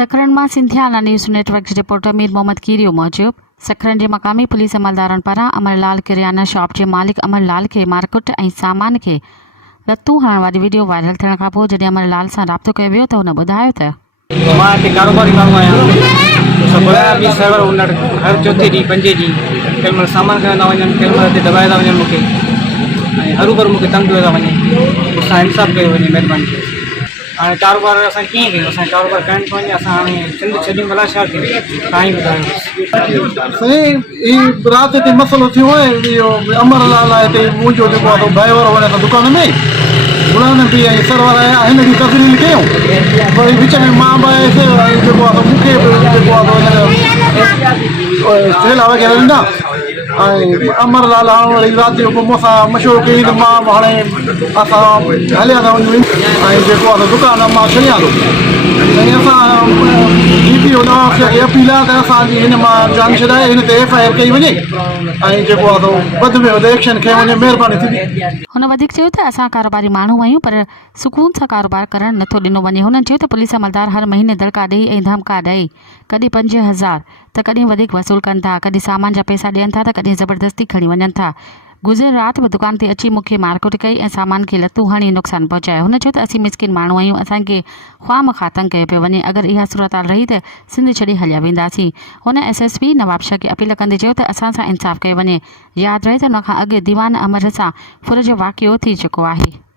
सखरन मां Scindia news network के रिपोर्टर मीर मोहम्मद कीरियो मूजिब सखरन के मकामी पुलिस अमलदारन पारां अमरलाल किरियाना शॉप के मालिक अमरलाल के मारकुट ऐं सामान के लत्तू हणण वारी वीडियो वायरल थियण खां पोइ जॾहिं अमरलाल सां राब्तो कयो वियो त हुन ॿुधायो त मां हिते कारोबारी माण्हू आहियां। सभु बि सर्वर ओनर हर चौथे ॾींहुं पंजे ॾींहुं कंहिं महिल सामान खणंदा वञनि, कंहिं महिल हिते दॿाए था वञनि मूंखे ऐं हरू भरू मूंखे तंग कयो था वञे। असां इंसाफ़ कयो वञे महिरबानी। हाणे कारोबार असां कीअं कयूं? असांखे कारोबार करण थो वञे, असां हाणे सिंध छॾियूं भला छा कयूं? तव्हां ई ॿुधायो। साईं हीउ राति हिते मसइलो थियो आहे, इहो अमरलाल आहे हिते मुंहिंजो जेको आहे भाई वारो वञे थो दुकान में घुराइण बि ऐं सरवर आया हिन जी तकलीफ़ कयूं, वरी विच में मां बि आयसि ऐं जेको आहे मूंखे जेको आहे थेला वग़ैरह ॾिना ऐं अमरलाल हाणे वरी राति जो पोइ मूंसां मशवरो कयईं त मां हाणे असां हलिया था वञूं ऐं जेको आहे दुकान मां छॾियां थो। ऐं असां DPO खे अपील आहे त असांजी हिन मां जान छॾाए हिन ते FIR कई वञे ऐं जेको आहे वधि में वधि एक्शन खंयो वञे, महिरबानी थींदी। हुन वधीक चयो त असां कारोबारी माण्हू आहियूं पर सुकून सां कारोबार करणु नथो ॾिनो वञे। हुननि चयो त पुलिस अमलदार हर महीने दड़का ॾेई ऐं धमका ॾेई कॾहिं 5000 त कॾहिं वधीक वसूल कनि था, कॾहिं सामान जा पैसा ॾियनि था त कॾहिं ज़बरदस्ती खणी वञनि था। गुज़िरियल राति बि दुकान ते अची मूंखे मारकुट कई ऐं सामान खे लत्तू हणी नुक़सानु पहुचायो। हुन चयो त असीं मिसकिन माण्हू आहियूं, असांखे ख़्वाह खां तंग कयो पियो वञे। अगरि इहा सूरत रही त सिंध छॾे हलिया वेंदासीं। हुन SSP नवाब शाह खे अपील कंदे चयो त असां सां इंसाफ़ कयो वञे। यादि रहे त हुन खां अॻु दीवान अमर सां फुर जो वाक़ियो थी चुको आहे।